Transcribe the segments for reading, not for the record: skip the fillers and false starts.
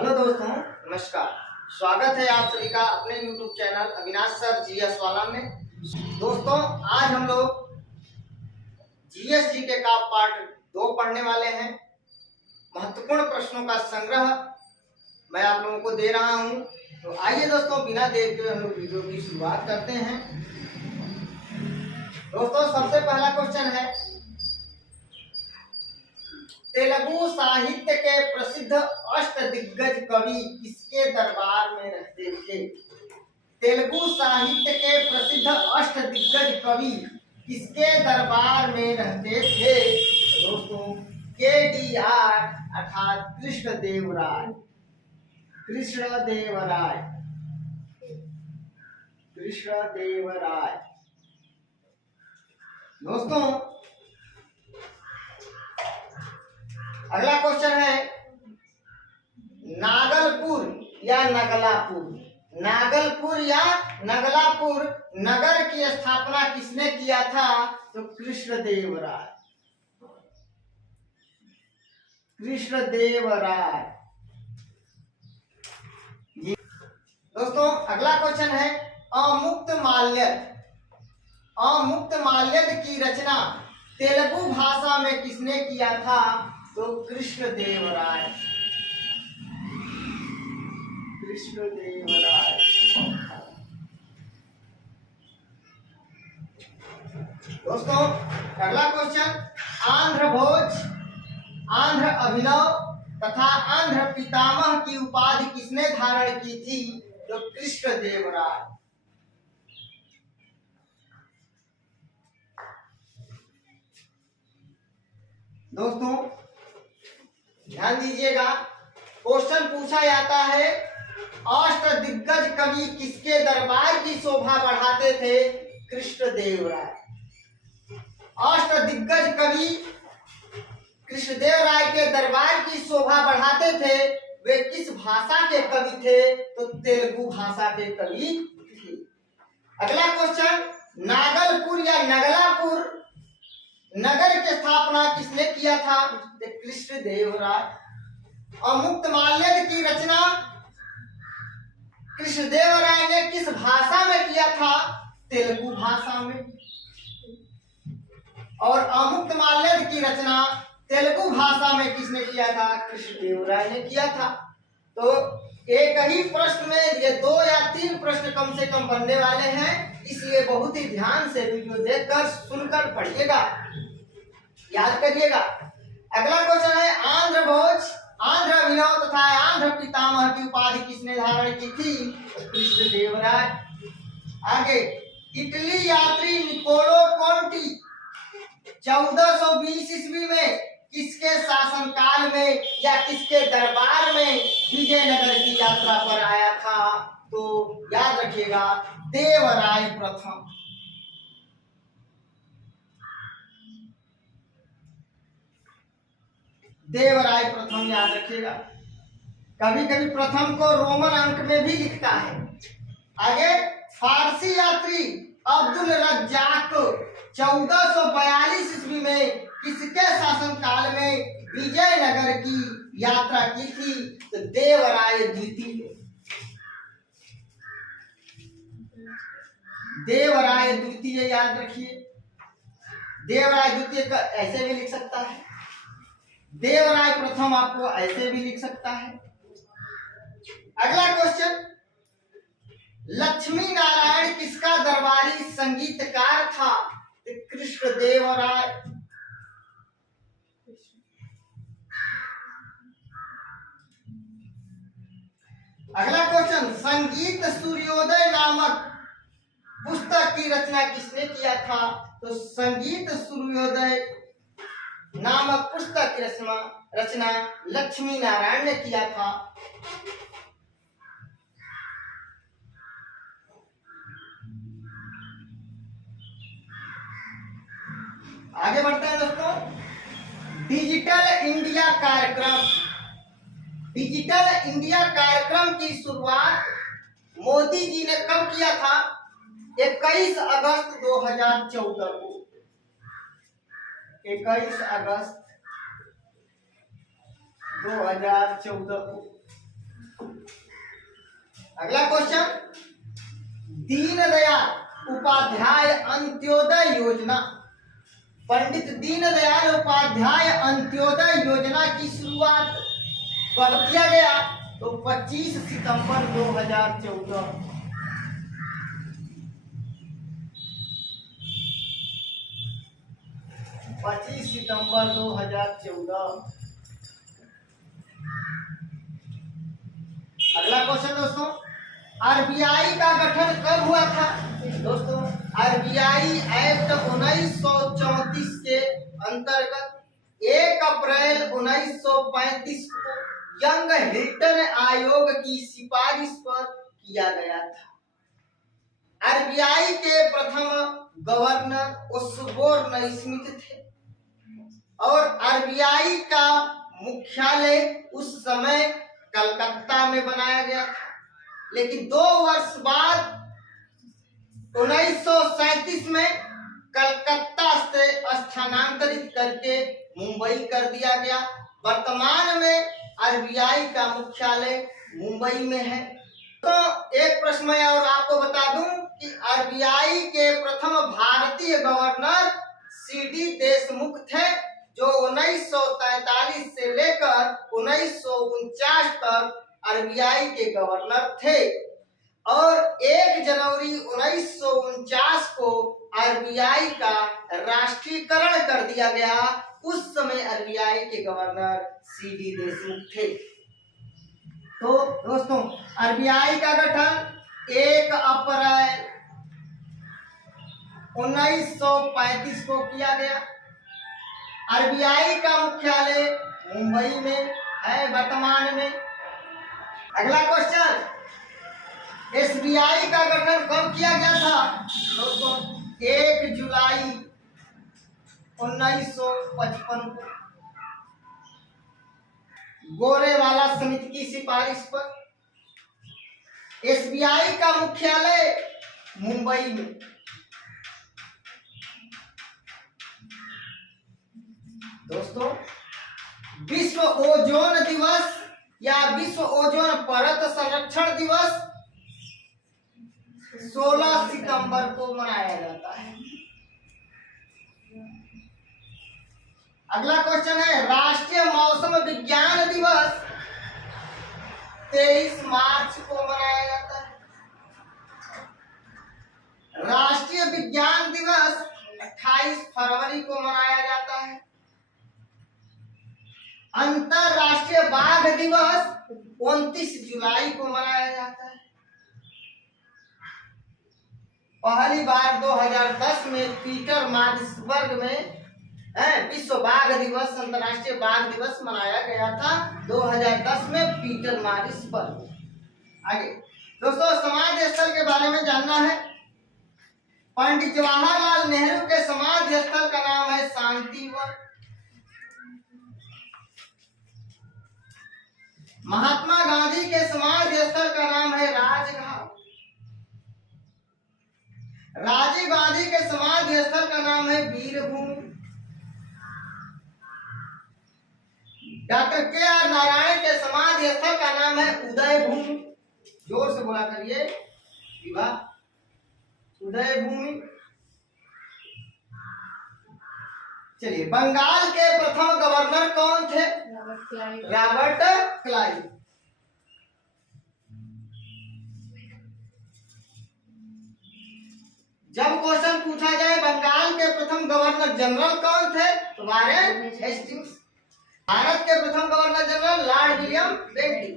Hello दोस्तों, नमस्कार। स्वागत है आप सभी का अपने YouTube channel Avinash sir GS वाला में। दोस्तों, आज हम लोग जीएस जी के का पार्ट 2 पढ़ने वाले हैं। महत्वपूर्ण प्रश्नों का संग्रह मैं आप लोगों को दे रहा हूं। तो आइए दोस्तों, बिना देर के हम लोग वीडियो की शुरुआत करते हैं। दोस्तों, सबसे पहला क्वेश्चन है, तेलुगु साहित्य के प्रसिद्ध अष्टदिग्गज कवि किसके दरबार में रहते थे? तेलुगु साहित्य के प्रसिद्ध अष्टदिग्गज कवि किसके दरबार में रहते थे? दोस्तों, KDR अर्थात कृष्णदेवराय। कृष्णदेवराय दोस्तों, अगला क्वेश्चन है, नागलपुर या नगलापुर नगर की स्थापना किसने किया था? तो कृष्णदेवराय। दोस्तों, अगला क्वेश्चन है, अमुक्तमाल्यद की रचना तेलुगु भाषा में किसने किया था? तो कृष्णदेवराय। दोस्तों, अगला क्वेश्चन, आंध्र अभिनव तथा आंध्र पितामह की उपाधि किसने धारण की थी? तो कृष्णदेवराय। दोस्तों, ध्यान दीजिएगा, क्वेश्चन पूछा जाता है, अष्टदिग्गज कवि किसके दरबार की शोभा बढ़ाते थे? कृष्णदेवराय। अष्टदिग्गज कवि कृष्णदेवराय के दरबार की शोभा बढ़ाते थे। वे किस भाषा के कवि थे? तो तेलुगु भाषा के कवि थे। अगला क्वेश्चन, नागलपुर या नगलापुर नगर की स्थापना किसने किया था? कृष्णदेवराय। अमुक्तमाल्यद की रचना कृष्णदेवराय ने किस भाषा में किया था? तेलुगु भाषा में। और अमुक्तमाल्यद की रचना तेलुगु भाषा में किसने किया था? कृष्णदेवराय ने किया था। तो एक ही प्रश्न में ये 2 या 3 प्रश्न कम से कम बनने वाले हैं, इसलिए बहुत ही ध्यान से वीडियो देखकर सुनकर पढ़िएगा, याद करिएगा। अगला क्वेश्चन है, आंध्र अभिनव तथा आंध्र पितामह की उपाधि किसने धारण की थी? कृष्णदेवराय। आगे, इटली यात्री निकोलो कोंटी 1420 ईस्वी में किसके शासनकाल में या किसके दरबार में विजयनगर की यात्रा पर आया था? तो याद रखिएगा, देवराय प्रथम। याद रखिएगा। कभी कभी प्रथम को रोमन अंक में भी लिखता है। आगे, फारसी यात्री अब्दुल रज्जाक 1442 ईस्वी में किसके शासनकाल में विजयनगर की यात्रा की थी? तो देवराय द्वितीय। याद रखिए, देवराय द्वितीय का ऐसे भी लिख सकता है, देवराय प्रथम आपको ऐसे भी लिख सकता है। अगला क्वेश्चन, लक्ष्मी नारायण किसका दरबारी संगीतकार था? कृष्णदेवराय। अगला क्वेश्चन, संगीत सूर्योदय नामक पुस्तक की रचना किसने किया था? तो संगीत सूर्योदय नामक पुस्तक की रचना लक्ष्मी नारायण ने किया था। आगे बढ़ते हैं दोस्तों, डिजिटल इंडिया कार्यक्रम की शुरुआत मोदी जी ने कब किया था? 21 अगस्त 2014 को। 21 अगस्त 2014 को। अगला क्वेश्चन, दीनदयाल उपाध्याय अंत्योदय योजना, पंडित दीनदयाल उपाध्याय अंत्योदय योजना की शुरुआत कब किया गया? तो 25 सितंबर 2014। 25 सितंबर 2014। अगला क्वेश्चन दोस्तों, आरबीआई का गठन कब हुआ था? दोस्तों आरबीआई एक्ट 1934 के अंतर्गत 1 अप्रैल 1935 को यंग हिल्टन आयोग की सिफारिश पर किया गया था। आरबीआई के प्रथम गवर्नर ओस्बोर्न स्मिथ थे और आरबीआई का मुख्यालय उस समय कलकत्ता में बनाया गया था, लेकिन 2 वर्ष बाद 1937 में कलकत्ता से स्थानांतरित करके मुंबई कर दिया गया। वर्तमान में आरबीआई का मुख्यालय मुंबई में है। तो एक प्रश्न मैं और आपको बता दूं कि आरबीआई के प्रथम भारतीय गवर्नर सीडी देशमुख थे, जो 1943 से लेकर 1949 तक आरबीआई के गवर्नर थे और 1 जनवरी 1949 को आरबीआई का राष्ट्रीयकरण कर दिया गया। उस समय आरबीआई के गवर्नर सीडी देशमुख थे। तो दोस्तों आरबीआई का गठन 1 अप्रैल 1935 को किया गया। आरबीआई का मुख्यालय मुंबई में है वर्तमान में। अगला क्वेश्चन, एसबीआई का गठन कब किया गया था? दोस्तों 1 जुलाई 1955 को गोरेवाला समिति की सिफारिश पर। एसबीआई का मुख्यालय मुंबई में। दोस्तों विश्व ओजोन दिवस या विश्व ओजोन परत संरक्षण दिवस 16 सितंबर को मनाया जाता है। अगला क्वेश्चन है, राष्ट्रीय मौसम विज्ञान दिवस 23 मार्च को मनाया जाता है। राष्ट्रीय विज्ञान दिवस 28 फरवरी को मनाया जाता है। अंतरराष्ट्रीय बाघ दिवस 29 जुलाई को मनाया जाता है। पहली बार 2010 में पीटर मार्टिसबर्ग में विश्व बाघ दिवस, अंतरराष्ट्रीय बाघ दिवस मनाया गया था 2010 में पीटर मार्टिसबर्ग। आगे दोस्तों समाधि स्थल के बारे में जानना है। पंडित जवाहरलाल नेहरू के समाधि स्थल का नाम है शांतिवन। महात्मा गांधी के समाधि स्थल का नाम है राजघाट। राजीव गांधी के समाधि स्थल का नाम है वीरभूमि। डॉक्टर के आर नारायण के समाधि स्थल का नाम है उदय भूमि। जोर से बोला करिए, उदय भूमि। चलिए, बंगाल के प्रथम गवर्नर कौन थे? Robert Clive. जब क्वेश्चन पूछा जाए बंगाल के प्रथम गवर्नर जनरल कौन थे, तो वारेन हेस्टिंग्स। भारत के प्रथम governor general Lord William Bentinck.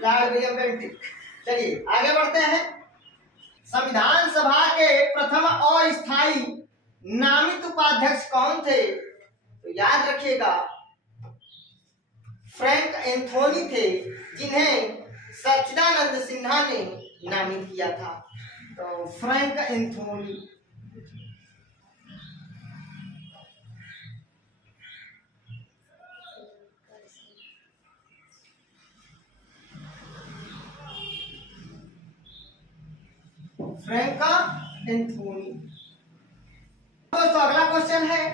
Lord William Bentinck. चलिए आगे बढ़ते हैं। संविधान सभा के प्रथम अस्थायी नामित उपाध्यक्ष कौन थे? तो याद रखिएगा फ्रैंक एंथोनी थे, जिन्हें सच्चिदानंद सिन्हा ने नामित किया था। तो फ्रैंक एंथोनी। Frank Anthony. दोस्तों अगला क्वेश्चन है,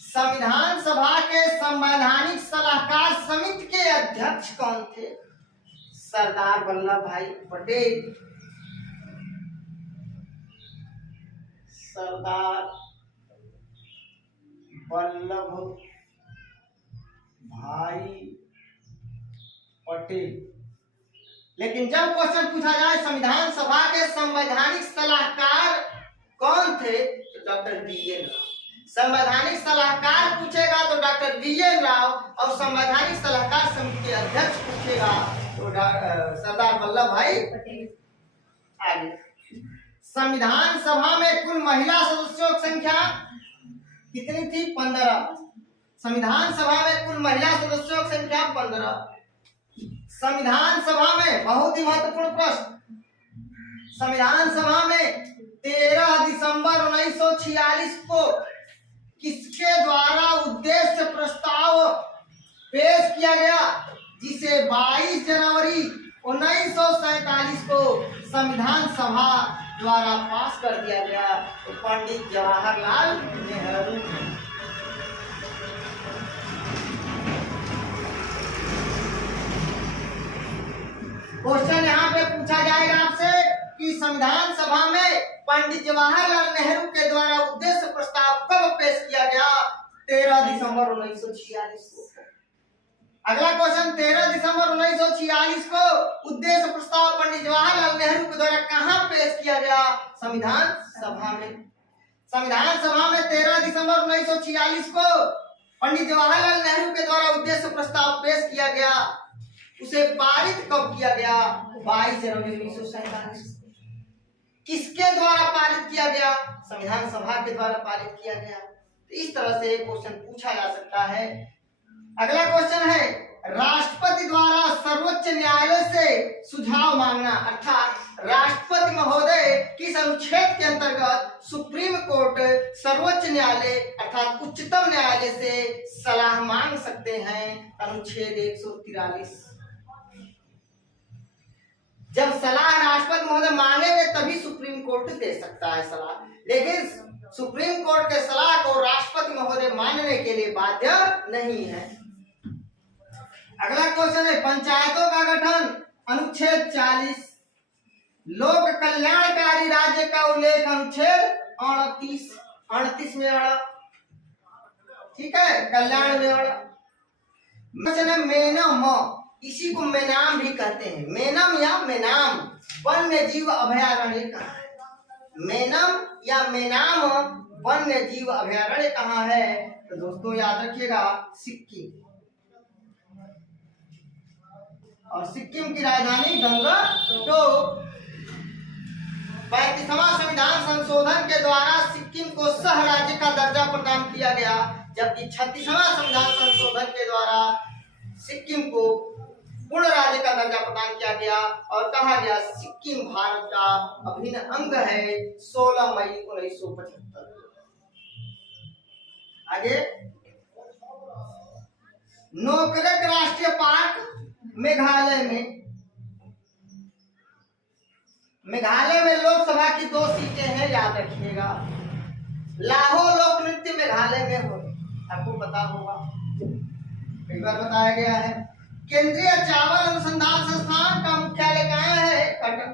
संविधान सभा के संवैधानिक सलाहकार समिति के अध्यक्ष कौन थे? सरदार वल्लभ भाई पटेल। सरदार वल्लभ भाई पटेल। लेकिन जब क्वेश्चन पूछा जाए संविधान सभा के संवैधानिक सलाहकार कौन थे, तो डॉक्टर बी.एन. राव। संवैधानिक सलाहकार पूछेगा तो डॉक्टर बी.एन. राव, और संवैधानिक सलाहकार समिति के अध्यक्ष पूछेगा तो सरदार वल्लभ भाई पटेल। आगे, संविधान सभा में कुल महिला सदस्यों की संख्या कितनी थी? 15। संविधान सभा में कुल महिला सदस्यों की संख्या 15। संविधान सभा में बहुत ही महत्वपूर्ण प्रश्न, संविधान सभा में 13 दिसंबर 1946 को किसके द्वारा उद्देश्य प्रस्ताव पेश किया गया, जिसे 22 जनवरी 1947 को संविधान सभा द्वारा पास कर दिया गया? तो पंडित जवाहरलाल नेहरू। क्वेश्चन यहाँ पे पूछा जाएगा आपसे कि संविधान सभा में पंडित जवाहरलाल नेहरू के द्वारा उद्देश्य प्रस्ताव कब पेश किया गया? 13 दिसंबर 1946 को। अगला क्वेश्चन, 13 दिसंबर 1946 को उद्देश्य प्रस्ताव पंडित जवाहरलाल नेहरू के द्वारा कहां पेश किया गया? संविधान सभा में। संविधान सभा में 13 दिसंबर 1946 को पंडित जवाहरलाल नेहरू के द्वारा उद्देश्य प्रस्ताव पेश किया गया। उसे पारित कब किया गया? 22 जनवरी 1947। किसके द्वारा पारित किया गया? संविधान सभा के द्वारा पारित किया गया। तो इस तरह से क्वेश्चन पूछा जा सकता है। अगला क्वेश्चन है, राष्ट्रपति द्वारा सर्वोच्च न्यायालय से सुझाव मांगना, अर्थात राष्ट्रपति महोदय किस अनुच्छेद के अंतर्गत सुप्रीम कोर्ट सर्वोच्च न्यायालय अर्थात उच्चतम न्यायालय से सलाह मांग सकते हैं? अनुच्छेद 143। जब सलाह राष्ट्रपति महोदय मांगेंगे तभी सुप्रीम कोर्ट दे सकता है सलाह, लेकिन सुप्रीम कोर्ट के सलाह को राष्ट्रपति महोदय मानने के लिए बाध्य नहीं है। अगला क्वेश्चन है, पंचायतों का गठन, अनुच्छेद 40। लोक कल्याणकारी राज्य का उल्लेख अनुच्छेद 38 में अड़ा, ठीक है, कल्याण में अड़ा। मेनम, इसी को मेनाम भी कहते हैं, मेनम या मेनाम वन्य जीव अभयारण्य कहाँ है? मेनम या मेनाम वन्य जीव अभयारण्य कहाँ है? तो दोस्तों याद रखिएगा, सिक्किम। और सिक्किम की राजधानी गंगटोक। 35वां संविधान संशोधन के द्वारा सिक्किम को सह राज्य का दर्जा प्रदान किया गया, जबकि 36वां संविधान संशोधन के द्वारा सिक्किम को पूर्ण राज्य का दर्जा प्रदान किया गया और कहा गया सिक्किम भारत का अभिन्न अंग है 16 मई 1975। आगे, नोकरेक राष्ट्रीय पार्क मेघालय में लोकसभा की 2 सीटें हैं, याद रखिएगा। लाहो लोक नृत्य मेघालय में हो, आपको पता होगा, कई बार बताया गया है। केंद्रीय चावल अनुसंधान संस्थान का मुख्यालय कहाँ है? कटक।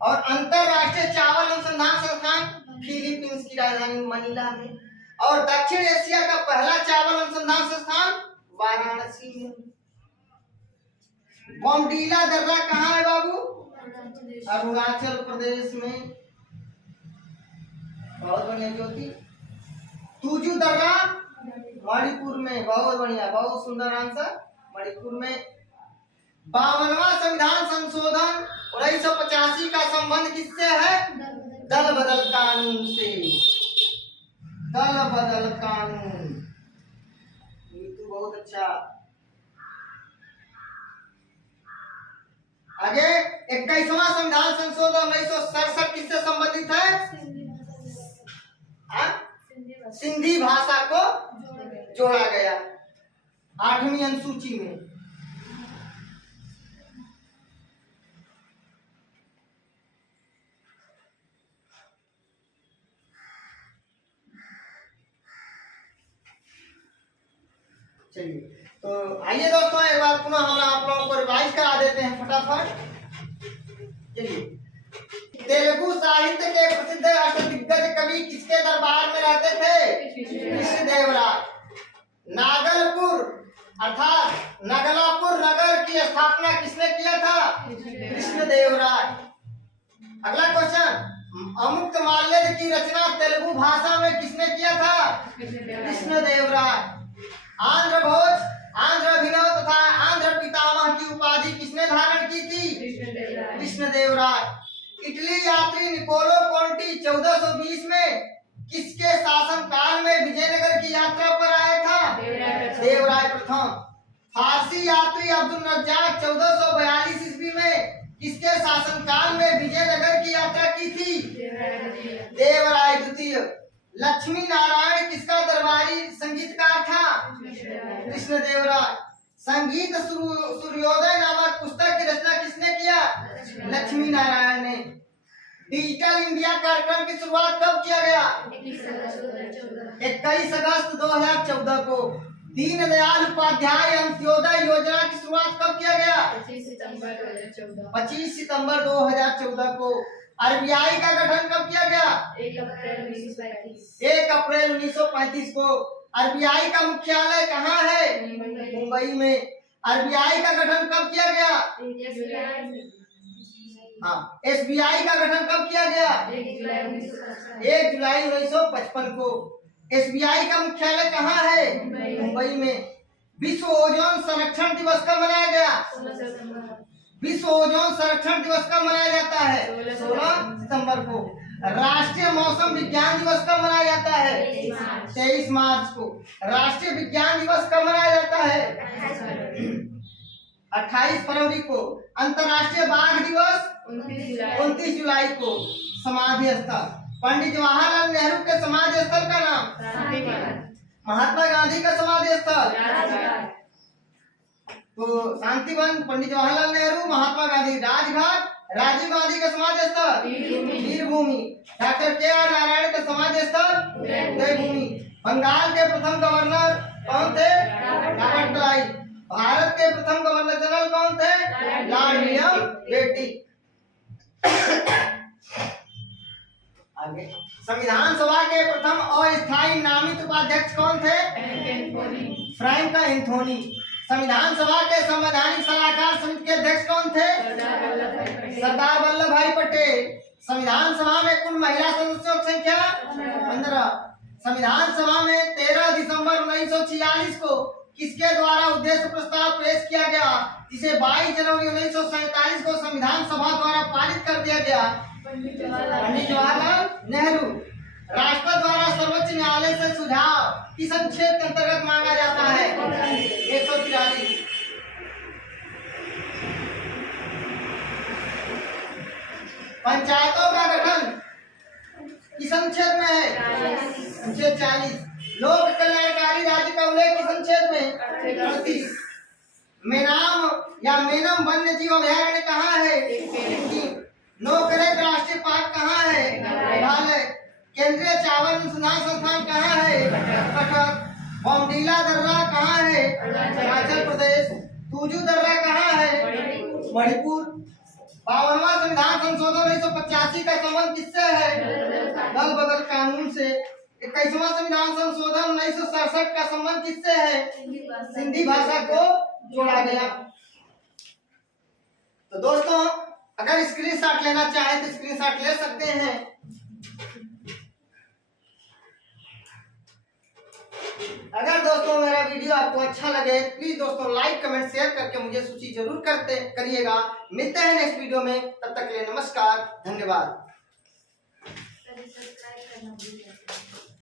और अंतरराष्ट्रीय चावल अनुसंधान संस्थान फिलीपींस की राजधानी मनीला में। और दक्षिण एशिया का पहला चावल अनुसंधान संस्थान वाराणसी में। बमडीला दर्रा कहाँ है बाबू? अरुणाचल प्रदेश में। बहुत बढ़िया ज्योति। तुजू दर्रा मणिपुर में। बहुत बढ़िया, बहुत सुंदर आंसर, मणिपुर में। 52वां संविधान संशोधन 1985 का संबंध किससे है? दल बदल कानून से। दल बदल कानून, ये तो बहुत अच्छा। आगे, 21वां संविधान संशोधन 1967 किससे संबंधित है? सिंधी भाषा को जोड़ा गया 8वीं अनुसूची में। चलिए, तो आइए दोस्तों एक बार पुनः हम आप लोगों को रिवाइज करा देते हैं फटाफट। चलिए, तेलुगु साहित्य के प्रसिद्ध अष्टदिग्गज कवि किसके दरबार में रहते थे? कृष्णदेवराय। नागलपुर अर्थात नगलापुर नगर की स्थापना किसने किया था? कृष्णदेवराय। अगला क्वेश्चन, अमुक्तमाल्यद की रचना तेलुगु भाषा में किसने किया था? कृष्णदेवराय। आंध्र भोज, आंध्र अभिनव तथा आंध्र पितामह की उपाधि किसने धारण की थी? कृष्णदेवराय। इटली यात्री निकोलो कोंटी 1420 में किसके शासन काल में विजयनगर की यात्रा पर आया था? देवराय प्रथम। फारसी यात्री अब्दुल रज्जाक 1442 ईस्वी में किसके शासन काल में विजयनगर की यात्रा की थी? देवराय द्वितीय। लक्ष्मी नारायण किसका दरबारी संगीतकार था? कृष्णदेवराय। संगीत सूर्योदय नामक पुस्तक की रचना किसने किया? लक्ष्मी नारायण ने। डिजिटल इंडिया कार्यक्रम की शुरुआत कब किया गया? 21 अगस्त 2014 को। दीनदयाल उपाध्याय अंत्योदय योजना की शुरुआत कब किया गया? 25 सितंबर 2014 को। आरबीआई का गठन कब किया गया? 1 अप्रैल 1935 को। आरबीआई का मुख्यालय कहाँ है? मुंबई में। आरबीआई का गठन कब किया गया? हाँ, एसबीआई का गठन कब किया गया? 1 जुलाई 1955 को। एसबीआई का मुख्यालय कहाँ है? मुंबई में। विश्व ओजोन संरक्षण दिवस कब मनाया गया? विश्व ओजोन संरक्षण दिवस कब मनाया जाता है? 16 सितंबर को। राष्ट्रीय मौसम विज्ञान दिवस कब मनाया जाता है? 23 मार्च को। राष्ट्रीय विज्ञान दिवस कब मनाया जाता है? 28 फरवरी को। अंतर्राष्ट्रीय बाघ दिवस 29 जुलाई को। समाधि स्थल, पंडित जवाहरलाल नेहरू के समाधि स्थल का नाम? महात्मा गांधी का समाधि स्थल तो शांतिवन, पंडित जवाहरलाल नेहरू, महात्मा गांधी। राजघाट, राजीव गांधी का समाधि स्थल वीरभूमि। Doctor KR. नारायण का समाधि स्थल उदयभूमि। बंगाल के प्रथम गवर्नर कौन थे? Robert Clive. भारत के प्रथम गवर्नर जनरल कौन थे? Lord William Bentinck. आगे, संविधान सभा के प्रथम अस्थायी नामित उपाध्यक्ष कौन थे? Frank Anthony. संविधान सभा के संवैधानिक सलाहकार समिति के अध्यक्ष कौन थे? सरदार वल्लभ भाई पटेल। संविधान सभा में कुल महिला सदस्यों की संख्या 15। संविधान सभा में 13 दिसंबर 1946 को किसके द्वारा उद्देश्य प्रस्ताव पेश किया गया, जिसे 22 जनवरी 1947 को संविधान सभा द्वारा पारित कर दिया गया? पंडित जवाहरलाल नेहरू। राष्ट्रपति द्वारा सर्वोच्च न्यायालय से सुझाव किस अनुच्छेद के अंतर्गत मांगा जाता है? 143। पंचायतों का गठन किस अनुच्छेद में है? अनुच्छेद 40। लोक कल्याणकारी राज्य का उल्लेख किस अनुच्छेद में? 38। मेनाम या मेनम वन्य जीव अभयारण्य कहाँ है? नौकरेक राष्ट्रीय पार्क कहाँ है? मेघालय। केंद्रीय चावल अनुसंधान संस्थान कहाँ है? कटक। बॉम्डीला दर्रा कहाँ है? अरुणाचल प्रदेश। तुजू दर्रा कहाँ है? मणिपुर। 52वां संविधान संशोधन 1985 का संबंध किससे है? दल बदल कानून से। 21वां संविधान संशोधन 1967 का संबंध किससे है? सिंधी भाषा को जोड़ा गया। तो दोस्तों, अगर स्क्रीनशॉट लेना चाहे तो स्क्रीनशॉट ले सकते हैं। अगर दोस्तों मेरा वीडियो आपको अच्छा लगे प्लीज दोस्तों लाइक कमेंट शेयर करके मुझे सूची जरूर करिएगा। मिलते हैं नेक्स्ट वीडियो में, तब तक के लिए नमस्कार, धन्यवाद।